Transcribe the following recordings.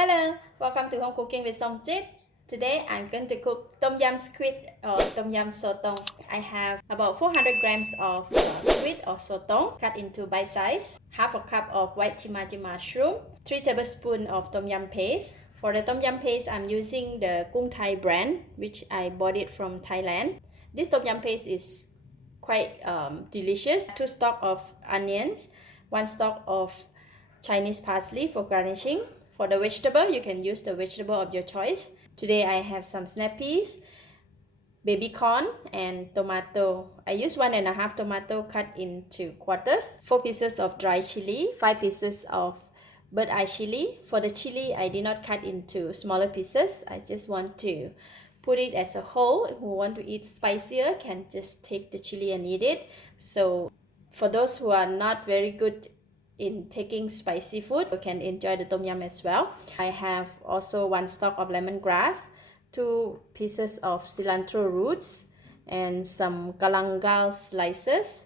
Hello, welcome to Home Cooking with Somjit. Today I'm going to cook Tom Yum Squid or Tom Yum Sotong. I have about 400 grams of squid or sotong cut into bite size, half a cup of white chimaji mushroom, 3 tablespoons of Tom Yum paste. For the Tom Yum paste, I'm using the Kung Thai brand, which I bought it from Thailand. This Tom Yum paste is quite delicious. 2 stalks of onions, 1 stalk of Chinese parsley for garnishing. For the vegetable, you can use the vegetable of your choice. Today I have some snap peas, baby corn, and tomato. I use 1.5 tomato cut into quarters, 4 pieces of dry chili, 5 pieces of bird eye chili. For the chili, I did not cut into smaller pieces. I just want to put it as a whole. Who want to eat spicier can just take the chili and eat it. So for those who are not very good in taking spicy food, you can enjoy the tom yum as well. I have also 1 stalk of lemongrass, 2 pieces of cilantro roots, and some galangal slices,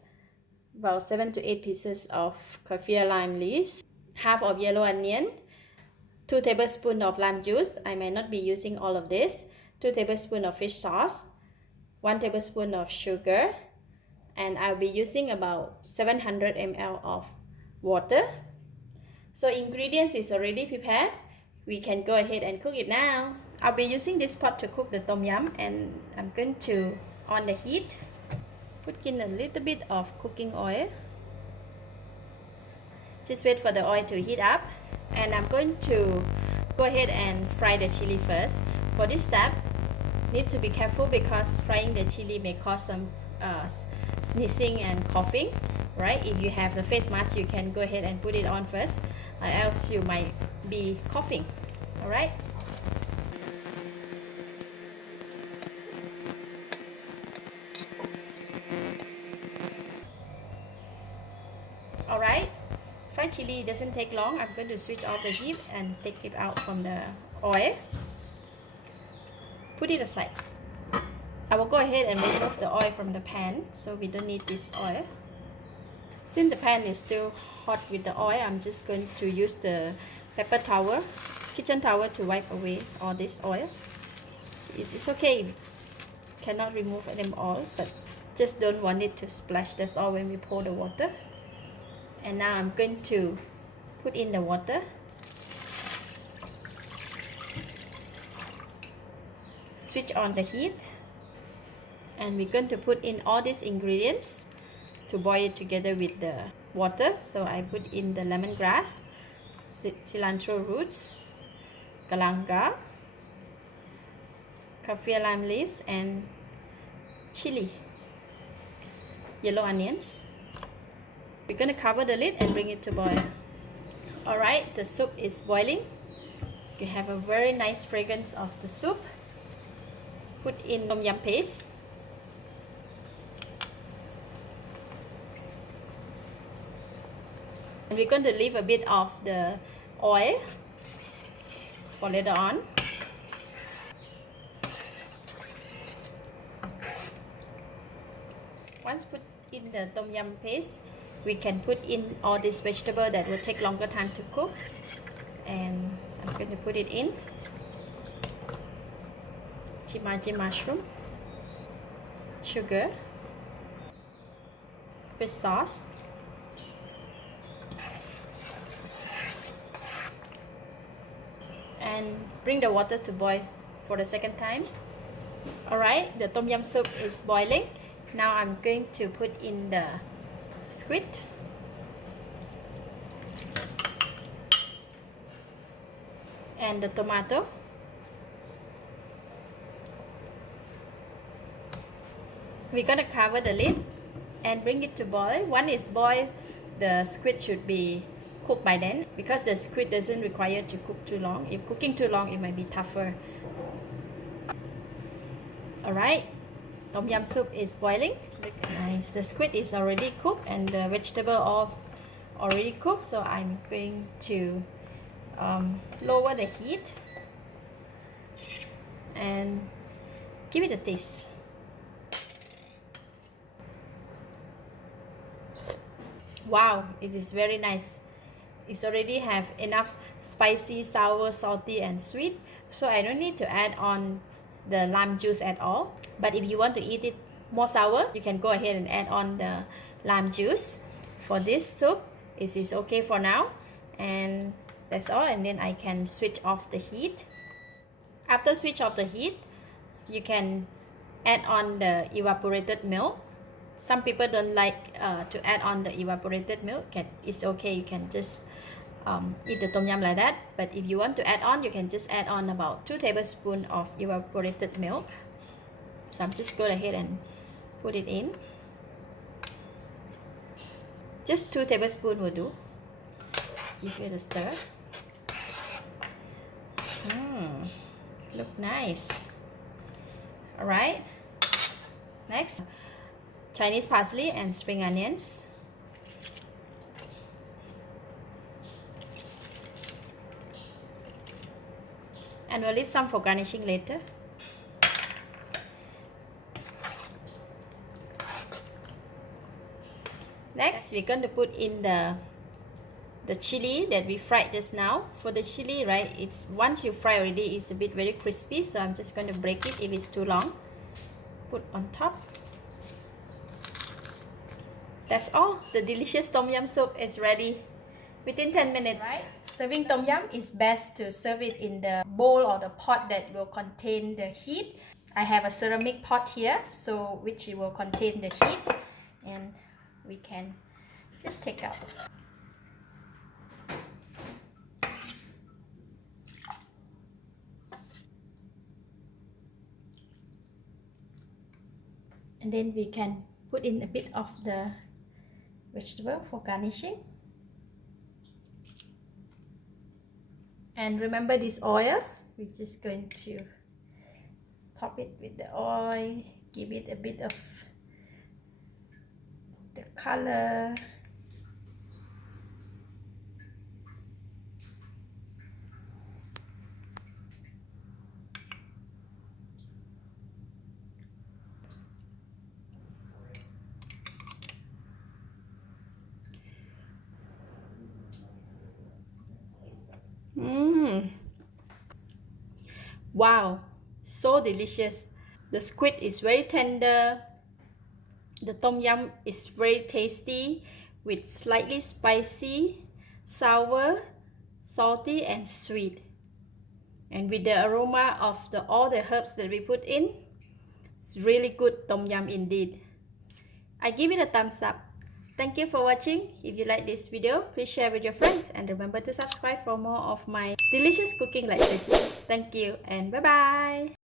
about 7 to 8 pieces of kaffir lime leaves, half of yellow onion, 2 tablespoons of lime juice. I may not be using all of this. 2 tablespoons of fish sauce, 1 tablespoon of sugar, and I'll be using about 700 ml of water. So ingredients is already prepared. We can go ahead and cook it now. I'll be using this pot to cook the tom yum, and I'm going to on the heat, put in a little bit of cooking oil. Just wait for the oil to heat up, and I'm going to go ahead and fry the chili first. For this step, need to be careful because frying the chili may cause some sneezing and coughing, right? If you have the face mask, you can go ahead and put it on first, else you might be coughing. All right. All right. Fried chili doesn't take long. I'm going to switch off the heat and take it out from the oil. Put it aside. I will go ahead and remove the oil from the pan, so we don't need this oil. Since the pan is still hot with the oil, I'm just going to use the paper towel, kitchen towel, to wipe away all this oil. It's okay if you cannot remove them all, but just don't want it to splash. That's all when we pour the water. And now I'm going to put in the water. Switch on the heat. And we're going to put in all these ingredients to boil it together with the water. So I put in the lemongrass, cilantro roots, galangal, kaffir lime leaves, and chili, yellow onions. We're going to cover the lid and bring it to boil. Alright, the soup is boiling. You have a very nice fragrance of the soup. Put in tom yum paste. And we're going to leave a bit of the oil for later on. Once put in the tom yum paste, we can put in all this vegetable that will take longer time to cook. And I'm going to put it in. Chimaji mushroom, sugar, fish sauce, and bring the water to boil for the second time. Alright, the tom yum soup is boiling. Now I'm going to put in the squid. And the tomato. We're gonna cover the lid and bring it to boil. Once it's boiled, the squid should be cooked by then, because the squid doesn't require to cook too long. If cooking too long, it might be tougher. Alright, tom yum soup is boiling. Look nice. The squid is already cooked and the vegetable all already cooked. So I'm going to lower the heat and give it a taste. Wow, it is very nice. It's already have enough spicy, sour, salty and sweet, so I don't need to add on the lime juice at all. But if you want to eat it more sour, you can go ahead and add on the lime juice. For this soup, it is okay for now, and that's all. And then I can switch off the heat. After switch off the heat, you can add on the evaporated milk. Some people don't like to add on the evaporated milk. It's okay, you can just eat the tom yum like that. But if you want to add on, you can just add on about 2 tablespoons of evaporated milk. So I'm just go ahead and put it in. Just 2 tablespoons will do. Give it a stir. Look nice. Alright, next, Chinese parsley and spring onions. And we'll leave some for garnishing later. Next, we're going to put in the chili that we fried just now. For the chili, right, it's once you fry already, it's a bit very crispy, so I'm just going to break it if it's too long. Put on top. That's all. The delicious tom yum soup is ready within 10 minutes. Right. Serving tom yum is best to serve it in the bowl or the pot that will contain the heat. I have a ceramic pot here, so which will contain the heat, and we can just take out. And then we can put in a bit of the vegetable for garnishing. And remember this oil, we're just going to top it with the oil, give it a bit of the color. Wow, so delicious. The squid is very tender. The tom yum is very tasty with slightly spicy, sour, salty and sweet. And with the aroma of all the herbs that we put in, it's really good tom yum indeed. I give it a thumbs up. Thank you for watching. If you like this video, please share with your friends and remember to subscribe for more of my delicious cooking like this. Thank you and bye bye.